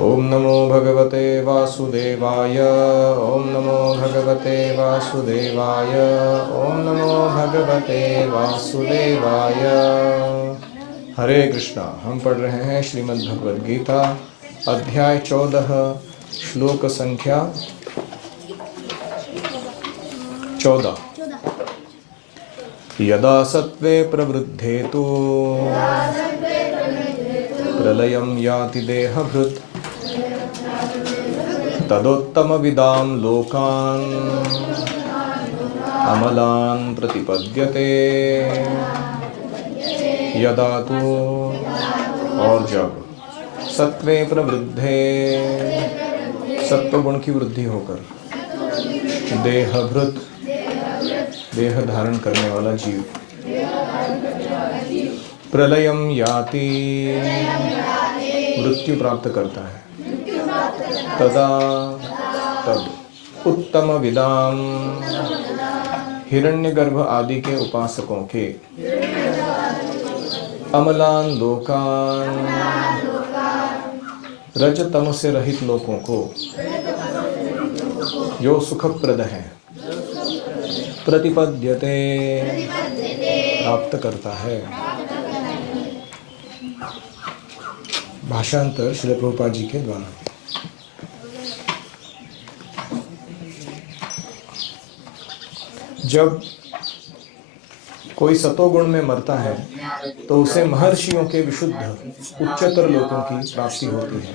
ओम नमो भगवते वासुदेवाय। ओम नमो भगवते वासुदेवाय। ओम नमो भगवते वासुदेवाय। हरे कृष्णा। हम पढ़ रहे हैं श्रीमद् भगवद गीता अध्याय 14 श्लोक संख्या 14। यदा सत्त्वे प्रवृद्धे तु प्रलयं याति देहभृत् तदोत्तमविदां लोकान् अमलान् प्रतिपद्यते। यदा तु और जब सत्त्वे प्रवृद्धे सत्वगुण की वृद्धि होकर देहभृत देह धारण करने वाला जीव प्रलयम याति मृत्यु प्राप्त करता है तदा तब उत्तम विदाम हिरण्यगर्भ आदि के उपासकों के अमलान लोकान रजतम से रहित लोकों को जो सुखप्रद है प्रतिपद्यते प्राप्त करता है। भाषांतर श्री प्रभुपाद जी के द्वारा। जब कोई सतोगुण में मरता है तो उसे महर्षियों के विशुद्ध उच्चतर लोकों की प्राप्ति होती है।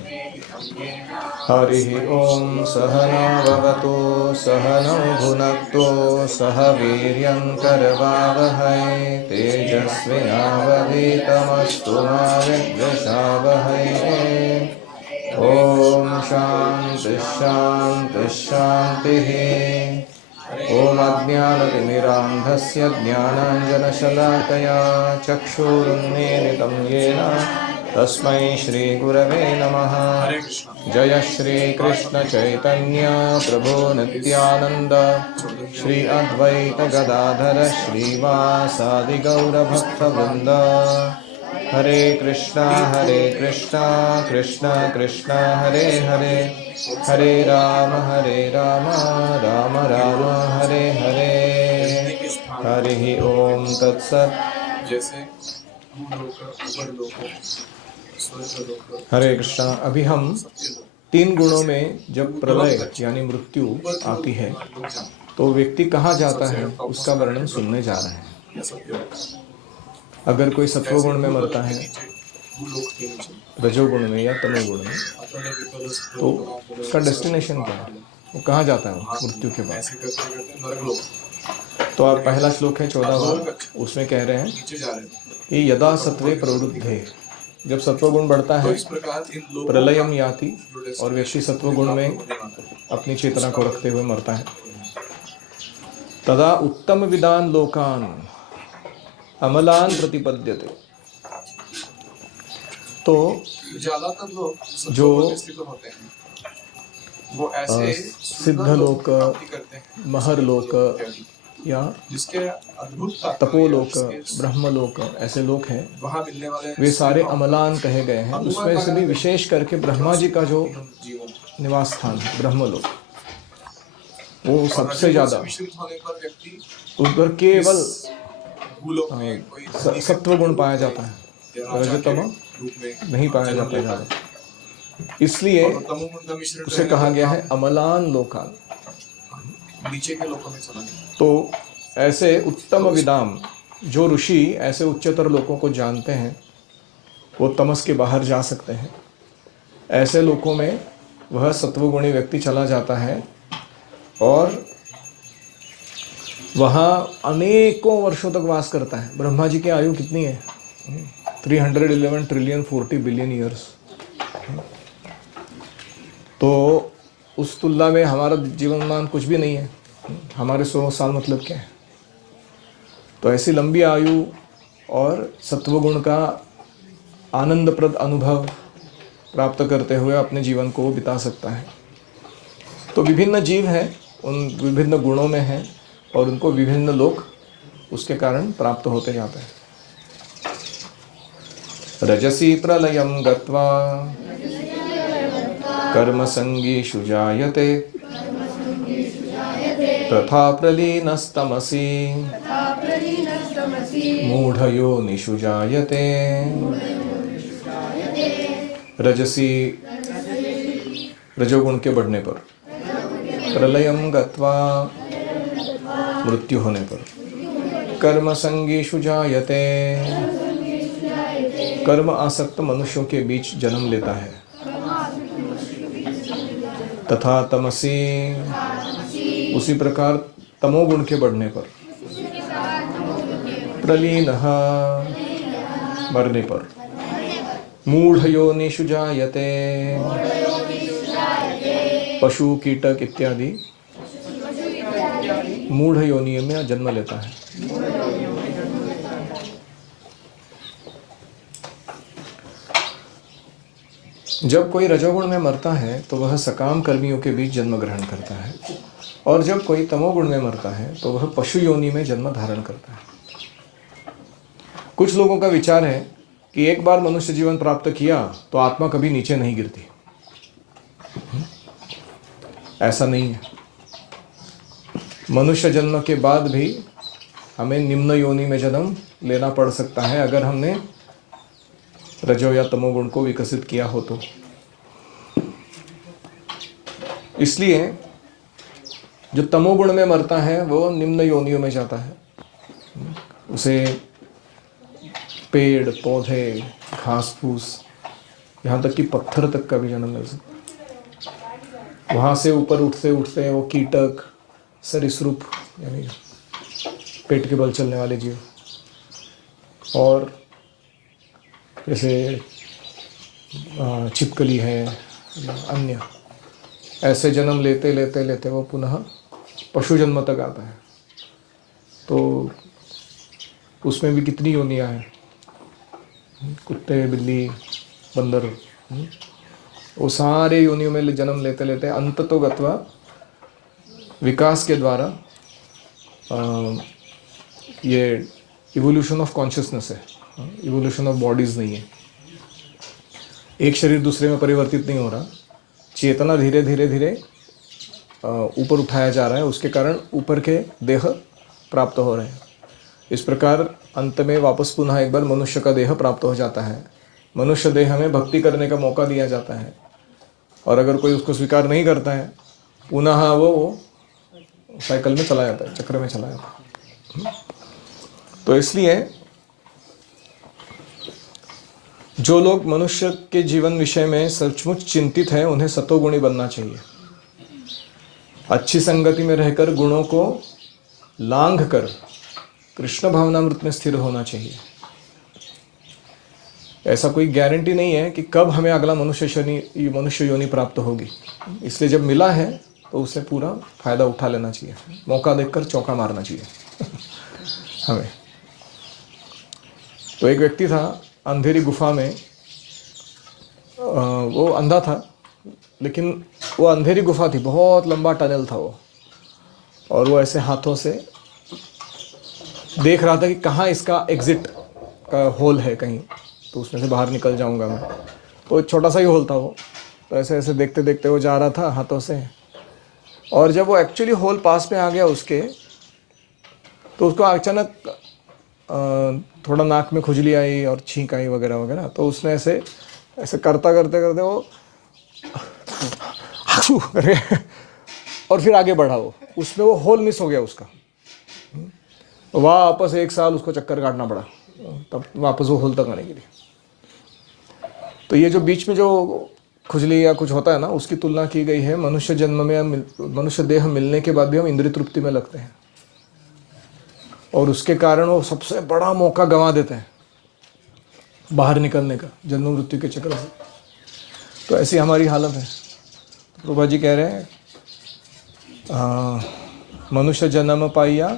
हरि ओम सहना भवतु सहनौ भुनक्तु सह वीर्यं करवावहै तेजस्विनावधीतमस्तु मा विद्विषावहै। ओम शांति शांति शांतिः। ओम अज्ञानतिमिरान्धस्य ज्ञानाञ्जनशलाकया चक्षुरुन्मीलितं येन तस्मै श्रीगुरवे नमः। जय श्री कृष्ण चैतन्य प्रभु नित्यानंद श्री अद्वैत गदाधर श्रीवासादि गौर भक्तवृंद। हरे कृष्णा कृष्ण कृष्ण हरे हरे हरे राम राम राम हरे हरे। हरि ओम तत्सत्। हरे कृष्णा। अभी हम 3 गुणों में जब प्रलय यानी मृत्यु आती है तो व्यक्ति कहाँ जाता है उसका वर्णन सुनने जा रहे हैं। अगर कोई सत्वगुण में मरता है, रजोगुण में या तमोगुण में, तो उसका डेस्टिनेशन क्या है, वो कहाँ जाता है मृत्यु के बाद। तो आप पहला श्लोक है 14वां, उसमें कह रहे हैं कि यदा सत्वे प्रवृद्धे, जब सत्वगुण बढ़ता है प्रलयम याति, और व्यक्ति सत्वगुण में अपनी चेतना को रखते हुए मरता है, तदा उत्तम विदान लोकान अमलान प्रतिपद्यते। तो जो सिद्ध लोक, महर लोक या तपोलोक, ब्रह्मलोक, ऐसे लोक हैं, वे सारे अमलान कहे गए हैं। उसमें से भी विशेष करके ब्रह्मा जी का जो निवास स्थान है ब्रह्मलोक, वो सबसे ज्यादा, उस पर केवल सत्वगुण पाया जाता है, रजतम नहीं पाया जाता ज्यादा, इसलिए उसे कहा गया है अमलान लोकान, नीचे के लोकों में चला गया। तो ऐसे उत्तम विदाम, जो ऋषि ऐसे उच्चतर लोकों को जानते हैं, वो तमस के बाहर जा सकते हैं। ऐसे लोकों में वह सत्वगुणी व्यक्ति चला जाता है और वहाँ अनेकों वर्षों तक वास करता है। ब्रह्मा जी की आयु कितनी है? 311 ट्रिलियन 40 बिलियन ईयर्स। तो उस तुलना में हमारा जीवनमान कुछ भी नहीं है। हमारे 100 साल मतलब क्या है? तो ऐसी लंबी आयु और सत्वगुण का आनंदप्रद अनुभव प्राप्त करते हुए अपने जीवन को बिता सकता है। तो विभिन्न जीव हैं, उन विभिन्न गुणों में हैं और उनको विभिन्न लोक उसके कारण प्राप्त होते जाते हैं। रजसी प्रलयम गत्वा कर्मसंगीषु जायते तथा प्रलीनस्तमसि मूढयोनिषु जायते रजसी रजोगुण के बढ़ने पर, प्रलयम गत्वा मृत्यु होने पर, कर्मसंगीषु जायते कर्म आसक्त मनुष्यों के बीच जन्म लेता है, तथा तमसी उसी प्रकार तमोगुण के बढ़ने पर, प्रलीनः मरने पर, मूढ़ योनिषु जायते पशु कीटक इत्यादि मूढ़ योनि में जन्म लेता है। जब कोई रजोगुण में मरता है तो वह सकाम कर्मियों के बीच जन्म ग्रहण करता है, और जब कोई तमोगुण में मरता है तो वह पशु योनि में जन्म धारण करता है। कुछ लोगों का विचार है कि एक बार मनुष्य जीवन प्राप्त किया तो आत्मा कभी नीचे नहीं गिरती। ऐसा नहीं है। मनुष्य जन्म के बाद भी हमें निम्न योनि में जन्म लेना पड़ सकता है अगर हमने रजो या तमोगुण को विकसित किया हो तो। इसलिए जो तमोगुण में मरता है वो निम्न योनियों में जाता है। उसे पेड़ पौधे घास फूस यहाँ तक कि पत्थर तक का भी जन्म मिल सकता है। वहाँ से ऊपर उठते उठते वो कीटक सरीसृप यानी पेट के बल चलने वाले जीव, और जैसे छिपकली है अन्य, ऐसे जन्म लेते लेते लेते वो पुनः पशु जन्म तक आता है। तो उसमें भी कितनी योनियाँ हैं, कुत्ते बिल्ली बंदर, वो सारे योनियों में जन्म लेते लेते अंत तो गत्वा विकास के द्वारा ये इवोल्यूशन ऑफ कॉन्शियसनेस है, इवोल्यूशन ऑफ बॉडीज नहीं है। एक शरीर दूसरे में परिवर्तित नहीं हो रहा, चेतना धीरे धीरे धीरे ऊपर उठाया जा रहा है, उसके कारण ऊपर के देह प्राप्त हो रहे हैं। इस प्रकार अंत में वापस पुनः एक बार मनुष्य का देह प्राप्त हो जाता है। मनुष्य देह में भक्ति करने का मौका दिया जाता है, और अगर कोई उसको स्वीकार नहीं करता है पुनः वो साइकिल में चला जाता है, चक्र में चला जाता है। तो इसलिए जो लोग मनुष्य के जीवन विषय में सचमुच चिंतित हैं उन्हें सतोगुणी बनना चाहिए। अच्छी संगति में रहकर गुणों को लांघ कर कृष्ण भावनामृत में स्थिर होना चाहिए। ऐसा कोई गारंटी नहीं है कि कब हमें अगला मनुष्य योनि प्राप्त होगी, इसलिए जब मिला है तो उसे पूरा फायदा उठा लेना चाहिए, मौका देखकर चौका मारना चाहिए हमें। तो एक व्यक्ति था अंधेरी गुफा में, वो अंधा था, लेकिन वो अंधेरी गुफा थी, बहुत लंबा टनल था वो, और वो ऐसे हाथों से देख रहा था कि कहाँ इसका एग्जिट का होल है कहीं, तो उसमें से बाहर निकल जाऊंगा मैं। तो छोटा सा ही होल था वो, तो ऐसे ऐसे देखते देखते वो जा रहा था हाथों से, और जब वो एक्चुअली होल पास में आ गया उसके, तो उसको अचानक थोड़ा नाक में खुजली आई और छींक आई वगैरह वगैरह। तो उसने ऐसे ऐसे करता करते करते वो करके और फिर आगे बढ़ा, वो उसमें वो होल मिस हो गया उसका। वापस 1 साल उसको चक्कर काटना पड़ा तब वापस वो होल तक आने के लिए। तो ये जो बीच में जो खुजली या कुछ होता है ना, उसकी तुलना की गई है मनुष्य जन्म में, मनुष्य देह मिलने के बाद भी हम इंद्रिय तृप्ति में लगते हैं, और उसके कारण वो सबसे बड़ा मौका गंवा देते हैं बाहर निकलने का जन्म मृत्यु के चक्र से। तो ऐसी हमारी हालत है। प्रभा जी कह रहे हैं मनुष्य जन्म पाइया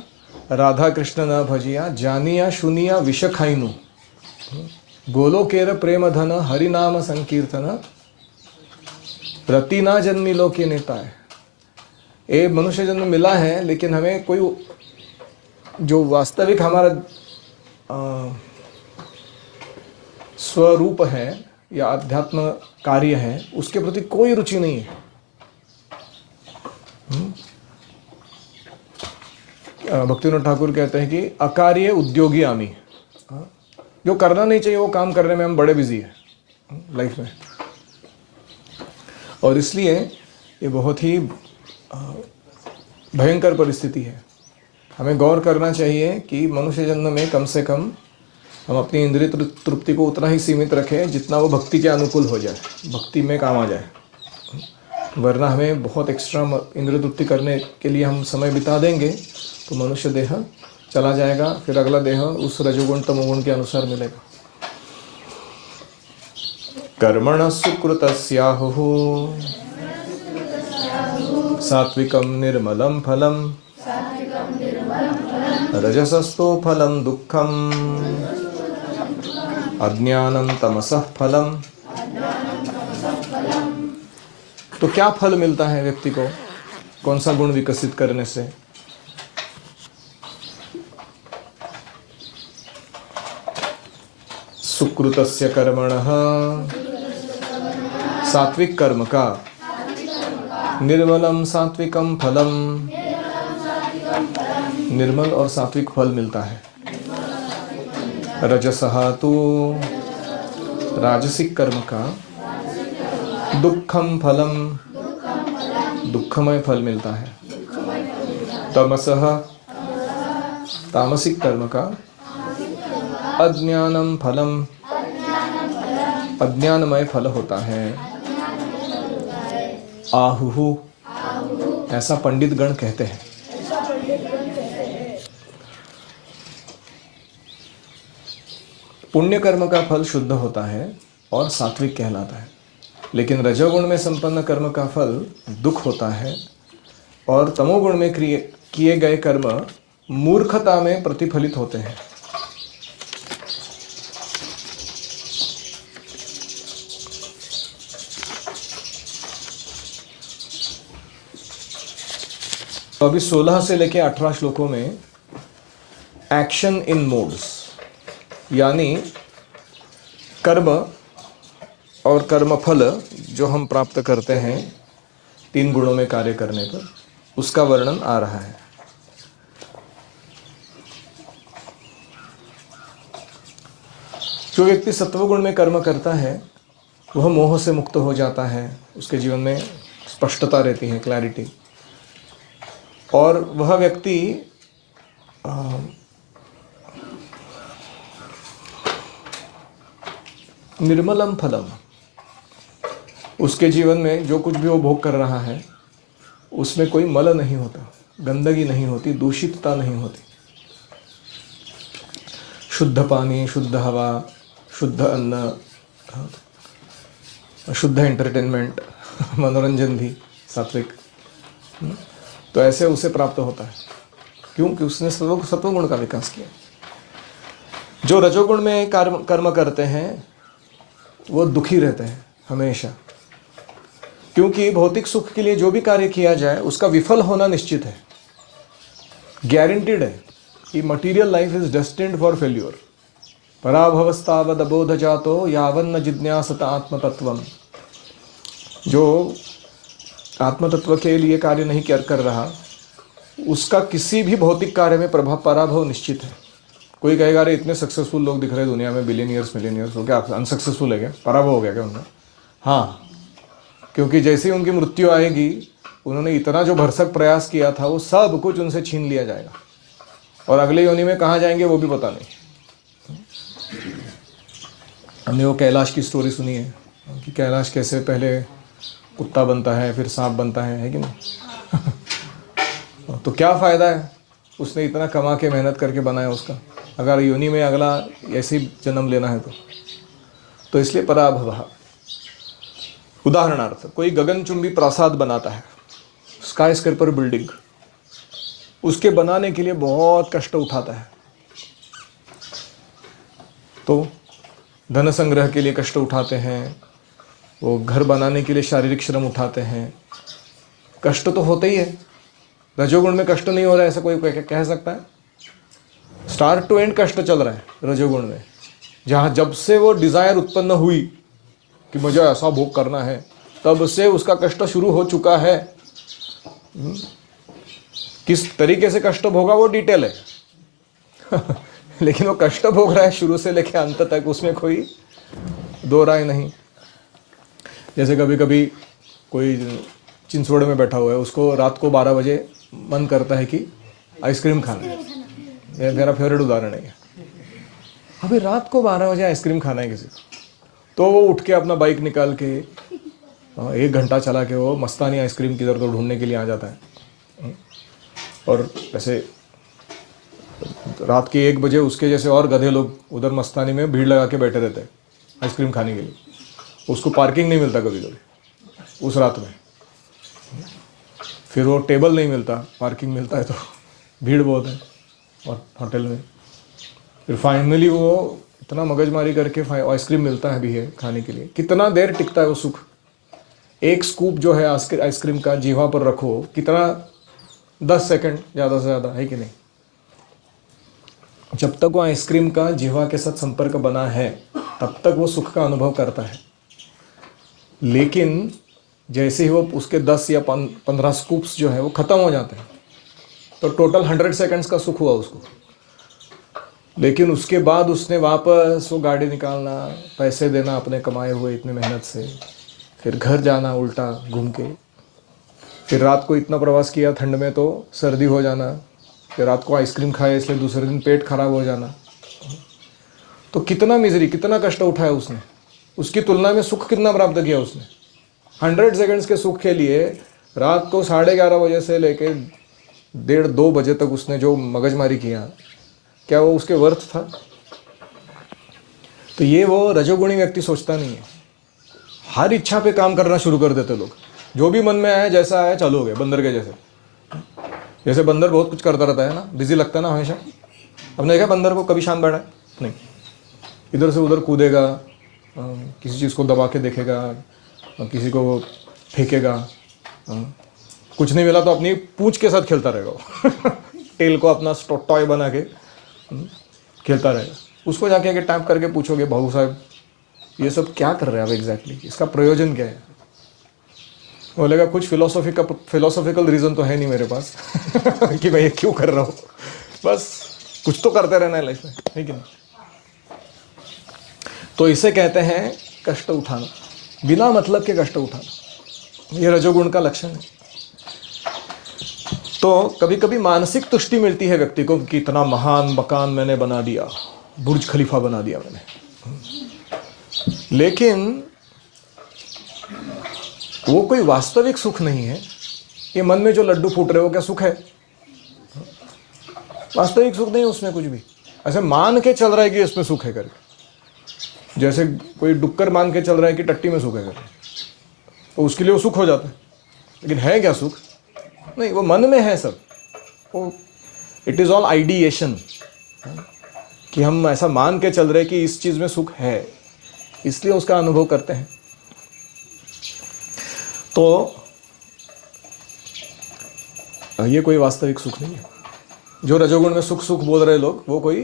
राधा कृष्ण न भजिया, जानिया सुनिया विष खाइनु, गोलोकेर प्रेम धन हरि नाम संकीर्तन, रति ना जन्मी लोके नेता है। ये मनुष्य जन्म मिला है, लेकिन हमें कोई जो वास्तविक हमारा स्वरूप है या अध्यात्म कार्य है उसके प्रति कोई रुचि नहीं है। भक्तिविनोद ठाकुर कहते हैं कि अकार्य उद्योगी आमी, जो करना नहीं चाहिए वो काम करने में हम बड़े बिजी हैं लाइफ में। और इसलिए ये बहुत ही भयंकर परिस्थिति है। हमें गौर करना चाहिए कि मनुष्य जन्म में कम से कम हम अपनी इंद्रिय तृप्ति को उतना ही सीमित रखें जितना वो भक्ति के अनुकूल हो जाए, भक्ति में काम आ जाए। वरना हमें बहुत एक्स्ट्रा इंद्रिय तृप्ति करने के लिए हम समय बिता देंगे तो मनुष्य देह चला जाएगा, फिर अगला देह उस रजोगुण तमोगुण के अनुसार मिलेगा। कर्मण सुकृतस्याहुः सात्विकं निर्मलं फलं रजसस्तु फलं दुःखम् अज्ञानं तमसः फलम्। तो क्या फल मिलता है व्यक्ति को कौन सा गुण विकसित करने से? सुकृतस्य कर्मणः, सात्विक कर्म का निर्मलम सात्विकम फलम, निर्मल और सात्विक फल मिलता है। रजसः तु, राजसिक कर्म का दुःखम फलम, दुःखमय फल मिलता है। तमसः, तामसिक कर्म का अज्ञानम फलम, अज्ञानमय फल होता है। आहुहु, ऐसा पंडित गण कहते हैं। पुण्य कर्म का फल शुद्ध होता है और सात्विक कहलाता है, लेकिन रजोगुण में संपन्न कर्म का फल दुख होता है और तमोगुण में किए गए कर्म मूर्खता में प्रतिफलित होते हैं। तो अभी 16 से लेकर 18 श्लोकों में एक्शन इन मोड्स, यानी कर्म और कर्मफल जो हम प्राप्त करते हैं 3 गुणों में कार्य करने पर, उसका वर्णन आ रहा है। जो व्यक्ति सत्वगुण में कर्म करता है वह मोह से मुक्त हो जाता है, उसके जीवन में स्पष्टता रहती है, क्लैरिटी। और वह व्यक्ति निर्मलम फलम, उसके जीवन में जो कुछ भी वो भोग कर रहा है उसमें कोई मल नहीं होता, गंदगी नहीं होती, दूषितता नहीं होती। शुद्ध पानी, शुद्ध हवा, शुद्ध अन्न, शुद्ध एंटरटेनमेंट, मनोरंजन भी सात्विक। तो ऐसे उसे प्राप्त होता है क्योंकि उसने सत्वगुण का विकास किया। जो रजोगुण में कर्म करते हैं वो दुखी रहते हैं हमेशा, क्योंकि भौतिक सुख के लिए जो भी कार्य किया जाए उसका विफल होना निश्चित है, गारंटीड है कि material life is destined for failure. पराभवस्तावद अबोध जातो यावन्न जिज्ञासत आत्मतत्वम। जो आत्मतत्व के लिए कार्य नहीं कर रहा उसका किसी भी भौतिक कार्य में पराभव निश्चित है। कोई कहेगा अरे इतने सक्सेसफुल लोग दिख रहे हैं दुनिया में, बिलियनियर्स मिलियनियर्स, हो क्या अनसक्सेसफुल है क्या, पराभव हो गया क्या उनका? हाँ, क्योंकि जैसे ही उनकी मृत्यु आएगी उन्होंने इतना जो भरसक प्रयास किया था वो सब कुछ उनसे छीन लिया जाएगा और अगले योनि में कहाँ जाएंगे वो भी पता नहीं। हमने वो कैलाश की स्टोरी सुनी है कि कैलाश कैसे पहले कुत्ता बनता है फिर सांप बनता है कि नहीं? तो क्या फ़ायदा है, उसने इतना कमा के मेहनत करके बनाया उसका, अगर योनि में अगला ऐसे ही जन्म लेना है तो इसलिए पराभव। उदाहरणार्थ कोई गगनचुंबी प्रासाद बनाता है, स्काई स्क्रैपर बिल्डिंग, उसके बनाने के लिए बहुत कष्ट उठाता है। तो धन संग्रह के लिए कष्ट उठाते हैं, वो घर बनाने के लिए शारीरिक श्रम उठाते हैं, कष्ट तो होते ही है। रजोगुण में कष्ट नहीं हो रहा है ऐसा कोई कह सकता है? स्टार्ट टू एंड कष्ट चल रहा है रजोगुण में। जहाँ जब से वो डिज़ायर उत्पन्न हुई कि मुझे ऐसा भोग करना है, तब से उसका कष्ट शुरू हो चुका है। किस तरीके से कष्ट भोगा वो डिटेल है लेकिन वो कष्ट भोग रहा है शुरू से लेकर अंत तक, उसमें कोई दो राय नहीं। जैसे कभी कभी कोई चिंचवड़ में बैठा हुआ है, उसको रात को 12 बजे मन करता है कि आइसक्रीम खाना है। ये मेरा फेवरेट उदाहरण है। अभी रात को 12 बजे आइसक्रीम खाना है किसी को, तो वो उठ के अपना बाइक निकाल के 1 घंटा चला के वो मस्तानी आइसक्रीम किधर तो ढूंढने के लिए आ जाता है। और ऐसे रात के 1 बजे उसके जैसे और गधे लोग उधर मस्तानी में भीड़ लगा के बैठे रहते हैं आइसक्रीम खाने के लिए। उसको पार्किंग नहीं मिलता कभी कभी उस रात में, फिर वो टेबल नहीं मिलता, पार्किंग मिलता है तो भीड़ बहुत है और होटल में। फिर फाइनली वो इतना मगजमारी करके आइसक्रीम मिलता है भी है खाने के लिए। कितना देर टिकता है वो सुख? एक स्कूप जो है आइसक्रीम का जीवा पर रखो, कितना 10 सेकंड ज़्यादा से ज़्यादा, है कि नहीं? जब तक वो आइसक्रीम का जीवा के साथ संपर्क बना है तब तक वो सुख का अनुभव करता है। लेकिन जैसे ही वो उसके 10 या 15 स्कूप्स जो है वो ख़त्म हो जाते हैं, तो टोटल 100 सेकंड्स का सुख हुआ उसको। लेकिन उसके बाद उसने वापस वो गाड़ी निकालना, पैसे देना अपने कमाए हुए इतने मेहनत से, फिर घर जाना उल्टा घूम के, फिर रात को इतना प्रवास किया ठंड में तो सर्दी हो जाना, फिर रात को आइसक्रीम खाया इसलिए दूसरे दिन पेट खराब हो जाना। तो कितना मिजरी, कितना कष्ट उठाया उसने। उसकी तुलना में सुख कितना प्राप्त किया उसने। 100 सेकंड्स के सुख के लिए रात को 11:30 बजे से लेके 1:30-2 बजे तक उसने जो मगजमारी किया, क्या वो उसके वर्थ था? तो ये वो रजोगुणी व्यक्ति सोचता नहीं है। हर इच्छा पे काम करना शुरू कर देते लोग। जो भी मन में आया, जैसा आया चालू हो गए, बंदर के जैसे। जैसे बंदर बहुत कुछ करता रहता है ना, बिजी लगता है ना हमेशा। हमने देखा बंदर को कभी शांत बैठा है नहीं, इधर से उधर कूदेगा, किसी चीज़ को दबा के देखेगा, किसी को फेंकेगा, कुछ नहीं मिला तो अपनी पूंछ के साथ खेलता रहेगा वो टेल को अपना टॉय बना के खेलता रहेगा। उसको जाके अगर टैप करके पूछोगे, भाऊ साहब ये सब क्या कर रहे हैं आप एग्जैक्टली, इसका प्रयोजन क्या है? बोलेगा कुछ फिलोसॉफिकल रीज़न तो है नहीं मेरे पास कि मैं ये क्यों कर रहा हूँ, बस कुछ तो करते रहना है लाइफ में, है कि नहीं? तो इसे कहते हैं कष्ट उठाना, बिना मतलब के कष्ट उठाना। ये रजोगुण का लक्षण है। तो कभी कभी मानसिक तुष्टि मिलती है व्यक्ति को कि इतना महान मकान मैंने बना दिया, बुर्ज खलीफा बना दिया मैंने, लेकिन वो कोई वास्तविक सुख नहीं है। ये मन में जो लड्डू फूट रहे हो क्या सुख है? वास्तविक सुख नहीं है उसमें कुछ भी। ऐसे मान के चल रहा है कि इसमें सुख है करके, जैसे कोई डुक्कर मान के चल रहा है कि टट्टी में सुख है करके, तो उसके लिए वो सुख हो जाता है। लेकिन है क्या सुख? नहीं, वो मन में है सब। वो इट इज़ ऑल आइडिएशन, कि हम ऐसा मान के चल रहे कि इस चीज़ में सुख है, इसलिए उसका अनुभव करते हैं। तो ये कोई वास्तविक सुख नहीं है। जो रजोगुण में सुख सुख बोल रहे लोग, वो कोई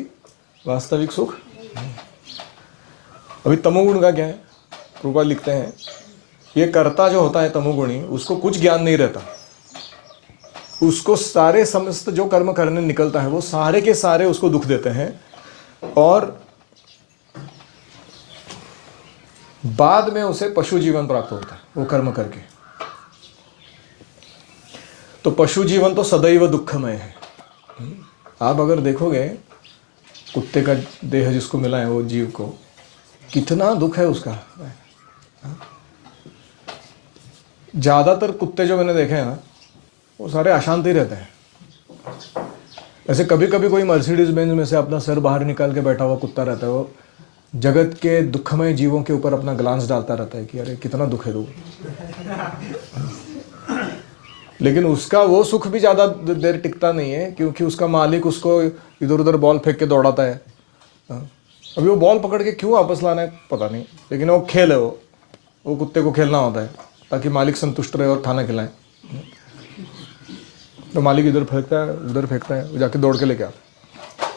वास्तविक सुख नहीं। अभी तमोगुण का क्या है? प्रभुपाद लिखते हैं, ये कर्ता जो होता है तमोगुणी, उसको कुछ ज्ञान नहीं रहता। उसको सारे समस्त जो कर्म करने निकलता है वो सारे के सारे उसको दुख देते हैं, और बाद में उसे पशु जीवन प्राप्त होता है वो कर्म करके। तो पशु जीवन तो सदैव दुखमय है। आप अगर देखोगे कुत्ते का देह जिसको मिला है वो जीव को, कितना दुख है उसका। ज़्यादातर कुत्ते जो मैंने देखे हैं ना, वो सारे अशांत ही रहते हैं। ऐसे कभी कभी कोई मर्सिडीज बेंज में से अपना सर बाहर निकाल के बैठा हुआ कुत्ता रहता है, वो जगत के दुखमय जीवों के ऊपर अपना ग्लांस डालता रहता है कि अरे कितना दुख है। लेकिन उसका वो सुख भी ज़्यादा देर टिकता नहीं है, क्योंकि उसका मालिक उसको इधर उधर बॉल फेंक के दौड़ाता है। अभी वो बॉल पकड़ के क्यों वापस लाना है पता नहीं, लेकिन वो खेल है। वो कुत्ते को खेलना होता है ताकि मालिक संतुष्ट रहे और खाना खिलाए। तो मालिक इधर फेंकता है उधर फेंकता है, वो जाके दौड़ के लेके आता।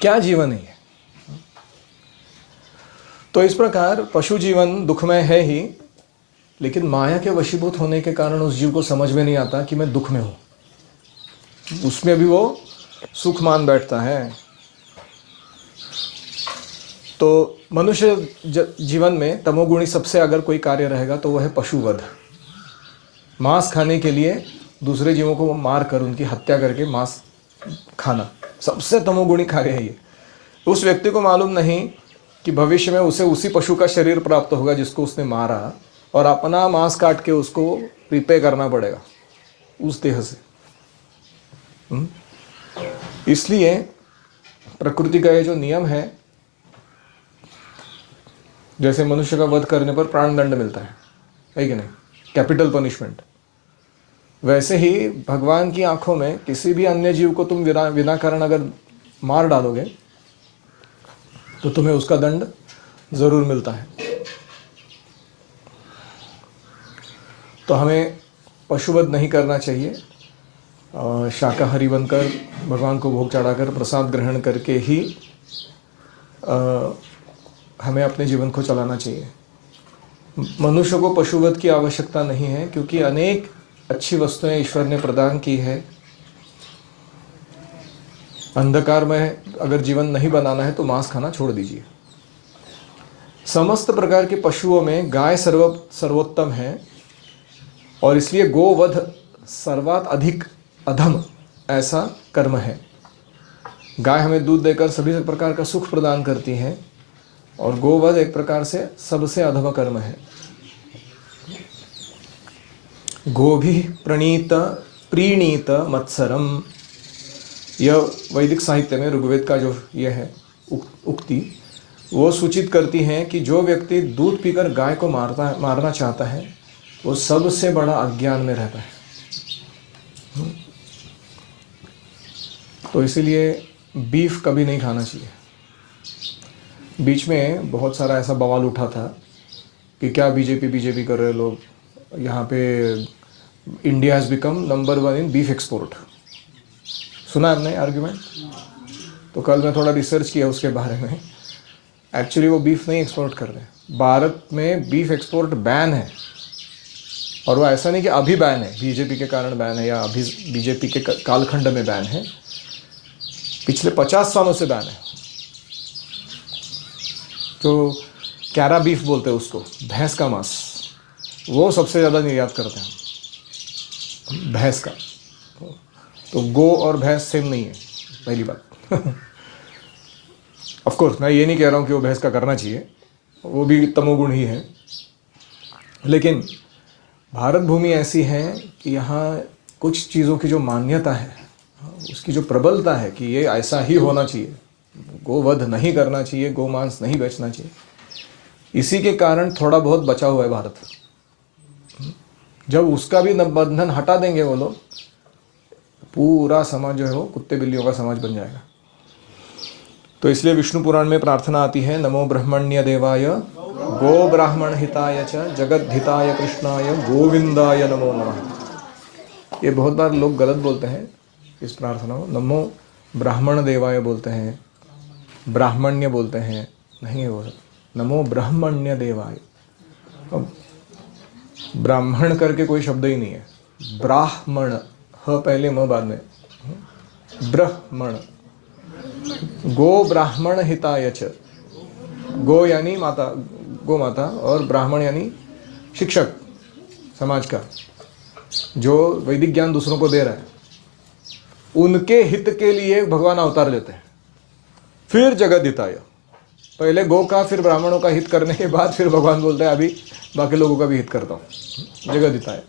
क्या जीवन है ये? तो इस प्रकार पशु जीवन दुखमय है ही, लेकिन माया के वशीभूत होने के कारण उस जीव को समझ में नहीं आता कि मैं दुख में हूं। उसमें भी वो सुख मान बैठता है। तो मनुष्य जीवन में तमोगुणी सबसे अगर कोई कार्य रहेगा तो वह है पशुवध। मांस खाने के लिए दूसरे जीवों को मार कर उनकी हत्या करके मांस खाना सबसे तमोगुणी कार्य है ये। उस व्यक्ति को मालूम नहीं कि भविष्य में उसे उसी पशु का शरीर प्राप्त होगा जिसको उसने मारा, और अपना मांस काट के उसको रिपे करना पड़ेगा उस देह से। इसलिए प्रकृति का ये जो नियम है, जैसे मनुष्य का वध करने पर प्राणदंड मिलता है कि नहीं, कैपिटल पनिशमेंट, वैसे ही भगवान की आंखों में किसी भी अन्य जीव को तुम बिना कारण अगर मार डालोगे तो तुम्हें उसका दंड जरूर मिलता है। तो हमें पशुवध नहीं करना चाहिए। शाकाहारी बनकर भगवान को भोग चढ़ाकर प्रसाद ग्रहण करके ही हमें अपने जीवन को चलाना चाहिए। मनुष्य को पशुवध की आवश्यकता नहीं है, क्योंकि अनेक अच्छी वस्तुएं ईश्वर ने प्रदान की है। अंधकार में अगर जीवन नहीं बनाना है तो मांस खाना छोड़ दीजिए। समस्त प्रकार के पशुओं में गाय सर्वोत्तम है, और इसलिए गोवध सर्वात अधिक अधम ऐसा कर्म है। गाय हमें दूध देकर सभी प्रकार का सुख प्रदान करती है, और गोवध एक प्रकार से सबसे अधम कर्म है। गोभी प्रीणीत मत्सरम, यह वैदिक साहित्य में ऋग्वेद का जो यह है उक्ति, वो सूचित करती है कि जो व्यक्ति दूध पीकर गाय को मारना चाहता है वो सबसे बड़ा अज्ञान में रहता है। तो इसीलिए बीफ कभी नहीं खाना चाहिए। बीच में बहुत सारा ऐसा बवाल उठा था कि क्या बीजेपी कर रहे लोग, यहाँ पे India has become number 1 in beef export. सुना आपने आर्ग्यूमेंट? तो कल मैं थोड़ा रिसर्च किया उसके बारे में। एक्चुअली वो बीफ नहीं एक्सपोर्ट कर रहे। भारत में बीफ एक्सपोर्ट बैन है, और वो ऐसा नहीं कि अभी बैन है, बीजेपी के कारण बैन है या अभी बीजेपी के कालखंड में बैन है, पिछले 50 सालों से बैन है। तो कैरा बीफ बोलते हैं उसको, भैंस का मांस, वो सबसे ज़्यादा निर्यात करते हैं भैंस का। तो गो और भैंस सेम नहीं है, पहली बात। ऑफ कोर्स मैं ये नहीं कह रहा हूँ कि वो भैंस का करना चाहिए, वो भी तमोगुण ही है, लेकिन भारत भूमि ऐसी है कि यहाँ कुछ चीज़ों की जो मान्यता है, उसकी जो प्रबलता है कि ये ऐसा ही होना चाहिए, गोवध नहीं करना चाहिए, गोमांस नहीं बेचना चाहिए, इसी के कारण थोड़ा बहुत बचा हुआ है भारत। जब उसका भी बंधन हटा देंगे वो लोग, पूरा समाज जो है वो कुत्ते बिल्लियों का समाज बन जाएगा। तो इसलिए विष्णु पुराण में प्रार्थना आती है, नमो ब्रह्मण्य देवाय गो ब्राह्मण हिताय च जगद हिताय कृष्णाय गोविंदाय नमो नमः। ये बहुत बार लोग गलत बोलते हैं इस प्रार्थना को, नमो ब्राह्मण देवाय बोलते हैं, ब्राह्मण्य बोलते हैं, नहीं है वो, नमो ब्रह्मण्य देवाय। अब ब्राह्मण करके कोई शब्द ही नहीं है, ब्राह्मण, ह पहले म बाद में, ब्राह्मण। गो ब्राह्मण हिताय च, गो यानी माता, गो माता, और ब्राह्मण यानी शिक्षक समाज का, जो वैदिक ज्ञान दूसरों को दे रहा है, उनके हित के लिए भगवान अवतार लेते हैं। फिर जगत हिताय, पहले गो का फिर ब्राह्मणों का हित करने के बाद फिर भगवान बोलते हैं अभी बाकी लोगों का भी हित करता हूँ, जगत हिताय।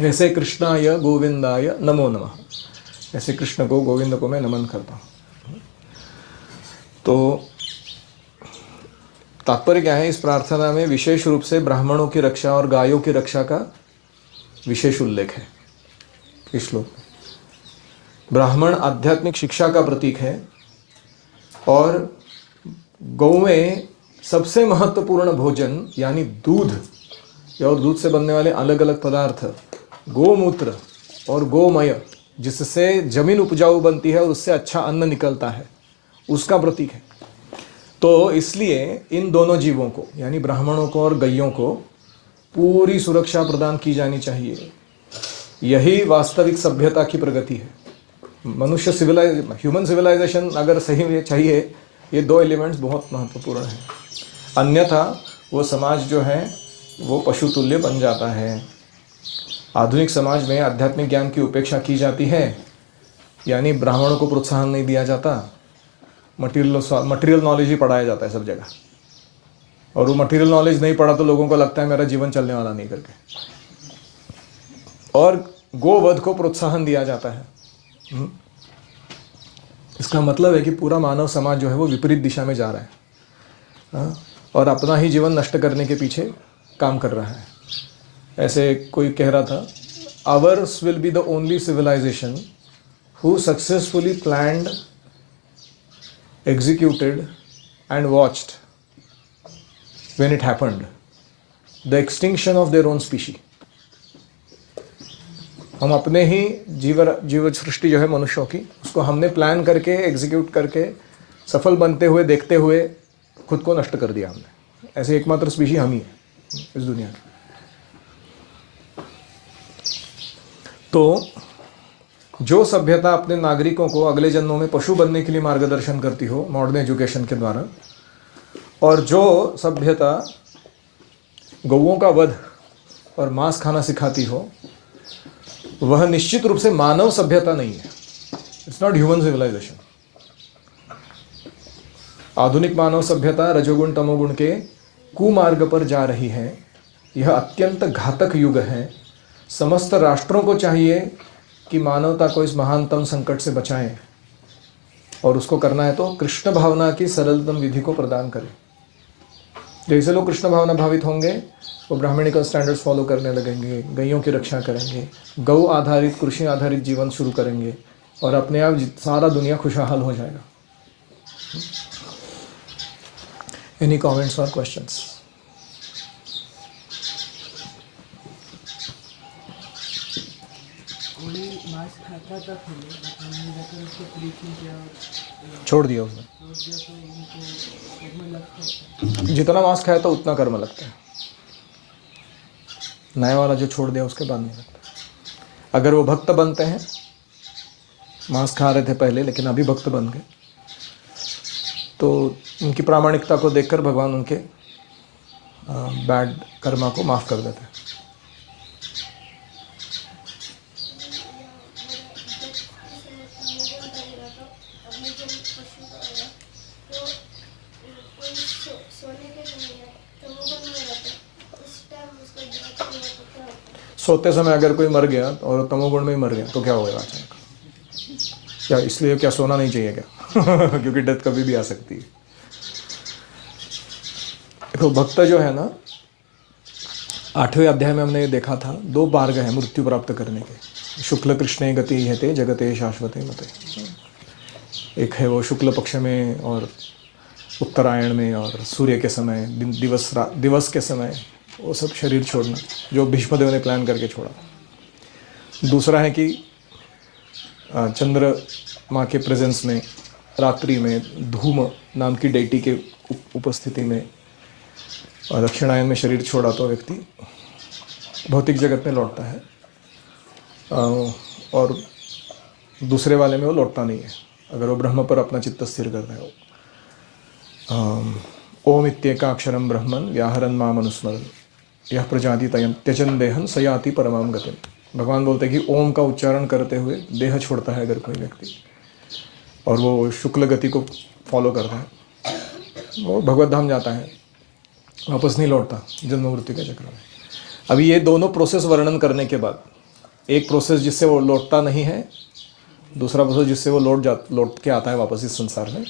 ऐसे कृष्णाय गोविंदाय नमो नमः, ऐसे कृष्ण को गोविंद को मैं नमन करता हूँ। तो तात्पर्य क्या है इस प्रार्थना में? विशेष रूप से ब्राह्मणों की रक्षा और गायों की रक्षा का विशेष उल्लेख है इस श्लोक में। ब्राह्मण आध्यात्मिक शिक्षा का प्रतीक है, और गौएं सबसे महत्वपूर्ण भोजन यानी दूध और दूध से बनने वाले अलग अलग पदार्थ, गोमूत्र और गोमय, जिससे जमीन उपजाऊ बनती है और उससे अच्छा अन्न निकलता है, उसका प्रतीक है। तो इसलिए इन दोनों जीवों को यानी ब्राह्मणों को और गैयों को पूरी सुरक्षा प्रदान की जानी चाहिए। यही वास्तविक सभ्यता की प्रगति है। मनुष्य ह्यूमन सिविलाइजेशन अगर सही में चाहिए, ये दो एलिमेंट्स बहुत महत्वपूर्ण हैं। अन्यथा वो समाज जो है वो पशु तुल्य बन जाता है। आधुनिक समाज में आध्यात्मिक ज्ञान की उपेक्षा की जाती है, यानी ब्राह्मणों को प्रोत्साहन नहीं दिया जाता, मटेरियल नॉलेज ही पढ़ाया जाता है सब जगह। और वो मटेरियल नॉलेज नहीं पढ़ा तो लोगों को लगता है मेरा जीवन चलने वाला नहीं करके। और गोवध को प्रोत्साहन दिया जाता है। इसका मतलब है कि पूरा मानव समाज जो है वो विपरीत दिशा में जा रहा है, और अपना ही जीवन नष्ट करने के पीछे काम कर रहा है। ऐसे कोई कह रहा था, ours will be the only civilisation who successfully planned, executed and watched when it happened the extinction of their own species. हम अपने ही जीव सृष्टि जो है मनुष्यों की, उसको हमने प्लान करके एग्जीक्यूट करके सफल बनते हुए देखते हुए खुद को नष्ट कर दिया हमने। ऐसे एकमात्र स्पीशी हम ही है इस दुनिया में। तो जो सभ्यता अपने नागरिकों को अगले जन्मों में पशु बनने के लिए मार्गदर्शन करती हो मॉडर्न एजुकेशन के द्वारा, और जो सभ्यता गौओं का वध और मांस खाना सिखाती हो, वह निश्चित रूप से मानव सभ्यता नहीं है। It's not human civilisation. आधुनिक मानव सभ्यता रजोगुण तमोगुण के कुमार्ग पर जा रही है। यह अत्यंत घातक युग है। समस्त राष्ट्रों को चाहिए कि मानवता को इस महानतम संकट से बचाएं, और उसको करना है तो कृष्ण भावना की सरलतम विधि को प्रदान करें। जैसे लोग कृष्ण भावना भावित होंगे वो ब्राह्मणिकल स्टैंडर्ड्स फॉलो करने लगेंगे, गैयों की रक्षा करेंगे, गौ आधारित कृषि आधारित जीवन शुरू करेंगे, और अपने आप सारा दुनिया खुशहाल हो जाएगा। एनी कमेंट्स और क्वेश्चंस? छोड़ दिया उसने। जितना मांस खाया तो उतना कर्म लगता है। नया वाला जो छोड़ दिया उसके बाद नहीं लगता। अगर वो भक्त बनते हैं, मांस खा रहे थे पहले लेकिन अभी भक्त बन गए, तो उनकी प्रामाणिकता को देखकर भगवान उनके बैड कर्मा को माफ कर देते हैं। सोते समय अगर कोई मर गया और तमोगुण में ही मर गया तो क्या होगा अचानक? क्या इसलिए क्या सोना नहीं चाहिए क्या? क्योंकि डेथ कभी भी आ सकती है। देखो, भक्त जो है ना, 8वें अध्याय में हमने ये देखा था, 2 मार्ग हैं मृत्यु प्राप्त करने के। शुक्ल कृष्णे गति हते जगते शाश्वते मते। एक है वो शुक्ल पक्ष में और उत्तरायण में और सूर्य के समय, दिवस के समय वो सब शरीर छोड़ना, जो भीष्मदेव ने प्लान करके छोड़ा। दूसरा है कि चंद्रमा के प्रेजेंस में रात्रि में धूम नाम की डेटी के उपस्थिति में दक्षिणायन में शरीर छोड़ा तो व्यक्ति भौतिक जगत में लौटता है, और दूसरे वाले में वो लौटता नहीं है अगर वो ब्रह्म पर अपना चित्त स्थिर कर रहे हो। ओम इत्येकाक्षरं ब्रह्मन् व्याहरन् माम अनुस्मरन् यह प्रजाति त्यजन देहन सयाति परमाम गतिम। भगवान बोलते हैं कि ओम का उच्चारण करते हुए देह छोड़ता है अगर कोई व्यक्ति, और वो शुक्ल गति को फॉलो करता है, वो भगवत धाम जाता है, वापस नहीं लौटता जन्म मृत्यु के चक्र में। अभी ये दोनों प्रोसेस वर्णन करने के बाद, एक प्रोसेस जिससे वो लौटता नहीं है, दूसरा प्रोसेस जिससे वो लौट के आता है वापस इस संसार में,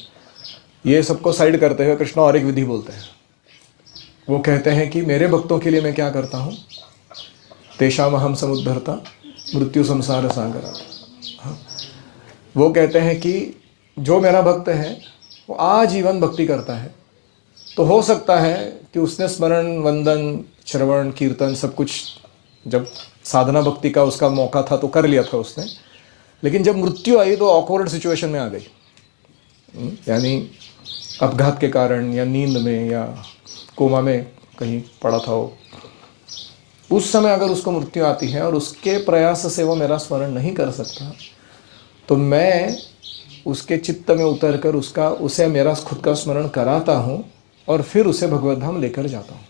ये सबको साइड करते हुए कृष्ण और एक विधि बोलते हैं। वो कहते हैं कि मेरे भक्तों के लिए मैं क्या करता हूँ, तेषाम अहम समुद्धरता मृत्यु संसार सागरात्। हाँ, वो कहते हैं कि जो मेरा भक्त है वो आजीवन भक्ति करता है, तो हो सकता है कि उसने स्मरण वंदन श्रवण कीर्तन सब कुछ जब साधना भक्ति का उसका मौका था तो कर लिया था उसने, लेकिन जब मृत्यु आई तो ऑकवर्ड सिचुएशन में आ गई। यानी अपघात के कारण या नींद में या कोमा में कहीं पड़ा था हो, उस समय अगर उसको मृत्यु आती है और उसके प्रयास से वो मेरा स्मरण नहीं कर सकता, तो मैं उसके चित्त में उतर कर उसे मेरा खुद का स्मरण कराता हूँ और फिर उसे भगवत धाम लेकर जाता हूँ।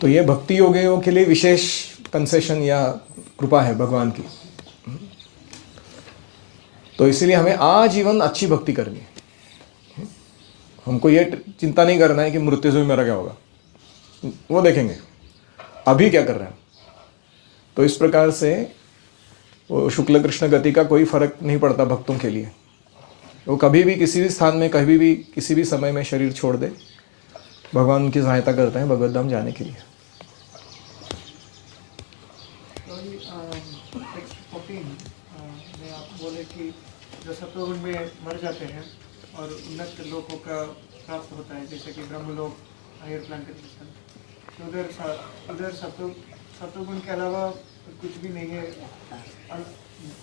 तो ये भक्ति योगियों के लिए विशेष कंसेशन या कृपा है भगवान की। तो इसीलिए हमें आजीवन अच्छी भक्ति करनी है। हमको ये चिंता नहीं करना है कि मृत्यु से मेरा क्या होगा, वो देखेंगे अभी क्या कर रहे हैं। तो इस प्रकार से वो शुक्ल कृष्ण गति का कोई फर्क नहीं पड़ता भक्तों के लिए। वो कभी भी किसी भी स्थान में कभी भी किसी भी समय में शरीर छोड़ दे, भगवान उनकी सहायता करते हैं भगवत धाम जाने के लिए। में आप बोले कि जो सत्वगुण में मर जाते हैं और उन्नत लोगों का प्राप्त होता है, जैसे कि ब्रह्मलोक, हायर प्लैनेट, तो उधर सत्वगुण के अलावा कुछ भी नहीं है,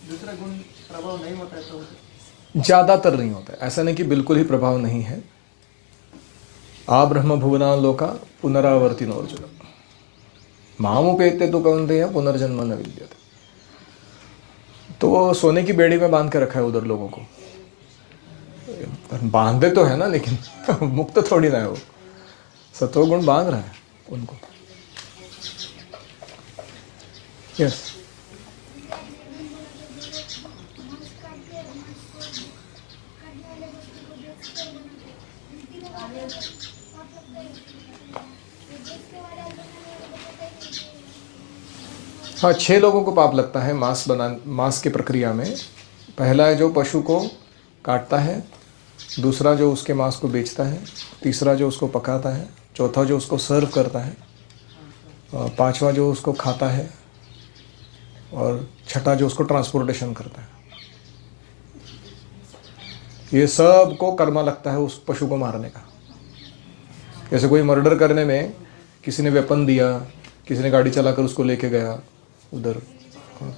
दूसरा गुण प्रभाव नहीं होता है। तो ज़्यादातर नहीं होता है, ऐसा नहीं कि बिल्कुल ही प्रभाव नहीं है। आ ब्रह्म भुवना लोका पुनरावर्तिनो अर्जुन मामुपेत्य तो कौन्तेय पुनर्जन्म न विद्यते। तो वो सोने की बेड़ी में बांध के रखा है उधर लोगों को, बांधे तो है ना, लेकिन मुक्त थोड़ी ना है वो। सत्वगुण बांध रहा है उनको। यस हाँ, 6 लोगों को पाप लगता है मांस की प्रक्रिया में। पहला है जो पशु को काटता है, दूसरा जो उसके मांस को बेचता है, तीसरा जो उसको पकाता है, चौथा जो उसको सर्व करता है, पांचवा जो उसको खाता है, और छठा जो उसको ट्रांसपोर्टेशन करता है। ये सब को कर्मा लगता है उस पशु को मारने का। जैसे कोई मर्डर करने में किसी ने वेपन दिया, किसी ने गाड़ी चलाकर उसको लेके गया उधर,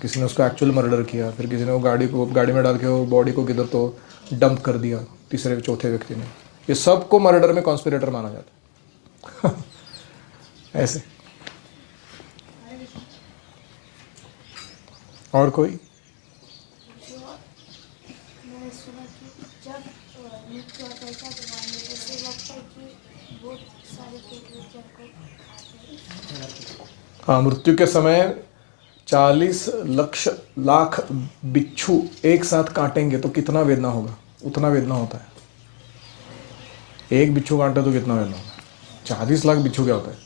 किसी ने उसको एक्चुअल मर्डर किया, फिर किसी ने वो गाड़ी में डाल के वो बॉडी को किधर तो डंप कर दिया तीसरे चौथे व्यक्ति ने। ये सब को मर्डर में कॉन्स्पिरेटर माना जाता है। ऐसे और कोई मैंने सुना कि जब मृत्यु आता है क्या भगवान ने ऐसे लगता है कि बहुत सारे टेम्परेचर को खाते हैं। हाँ, मृत्यु के समय 40 लाख बिच्छू एक साथ काटेंगे तो कितना वेदना होगा, उतना वेदना होता है। एक बिच्छू काटे तो कितना वेदना होगा। 40 लाख बिच्छू क्या होता है?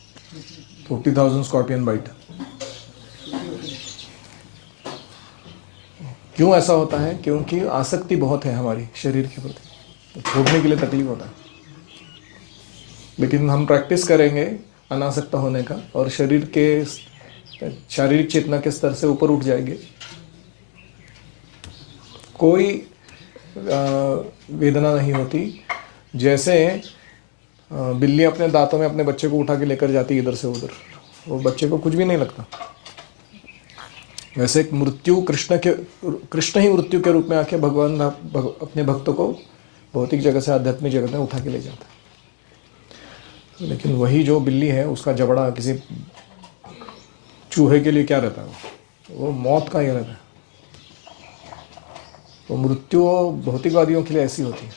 40,000 स्कॉर्पियन बाइट। क्यों ऐसा होता है? क्योंकि आसक्ति बहुत है हमारी शरीर के प्रति, छोड़ने के लिए तकलीफ होता है। लेकिन हम प्रैक्टिस करेंगे अनासक्त होने का और शारीरिक चेतना के स्तर से ऊपर उठ जाएंगे। कोई वेदना नहीं होती। जैसे बिल्ली अपने दांतों में अपने बच्चे को उठा के लेकर जाती है इधर से उधर, वो बच्चे को कुछ भी नहीं लगता। वैसे मृत्यु कृष्ण ही मृत्यु के रूप में आके भगवान अपने भक्तों को भौतिक जगत से आध्यात्मिक जगत में उठा के ले जाता है। लेकिन वही जो बिल्ली है उसका जबड़ा किसी चूहे के लिए क्या रहता है? वो मौत का ही रहता है। तो मृत्यु भौतिकवादियों के लिए ऐसी होती है।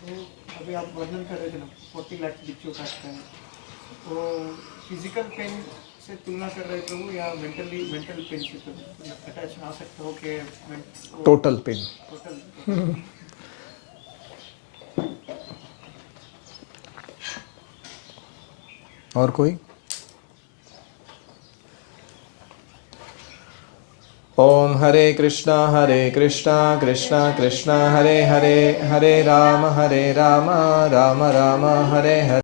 तो अभी आप वर्णन कर रहे थे ना 40 लाख बिच्छू काटते हैं, वो फिजिकल पेन से तुलना कर रहे थे वो, या मेंटल पेन से अटैच आ सकते हो कि टोटल पेन। और कोई? ओम हरे कृष्णा कृष्णा कृष्णा हरे हरे, हरे राम राम राम हरे हरे।